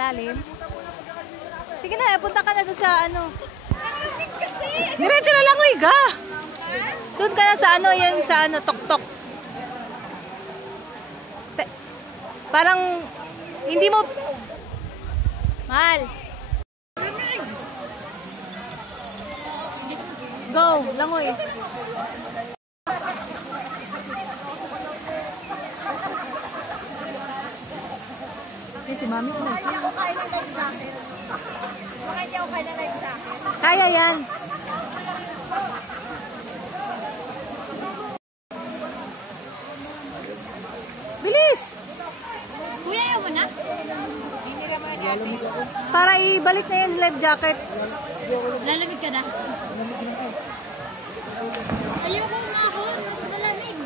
Malalim? Sige na, punta ka na doon sa ano. Diretso na lang, Wiga. Doon ka na sa ano, yan sa ano, tok-tok. Parang, hindi mo... Mahal. Go, langoy. Si Mami ko na. Hindi ako kaya ng life jacket. Bakit hindi ako kaya ng life jacket? Kaya yan. Bilis! Kuya, ayaw mo na? Para ibalik na yung life jacket. Lalamig ka na? Ayoko nga ako. Mas malamig.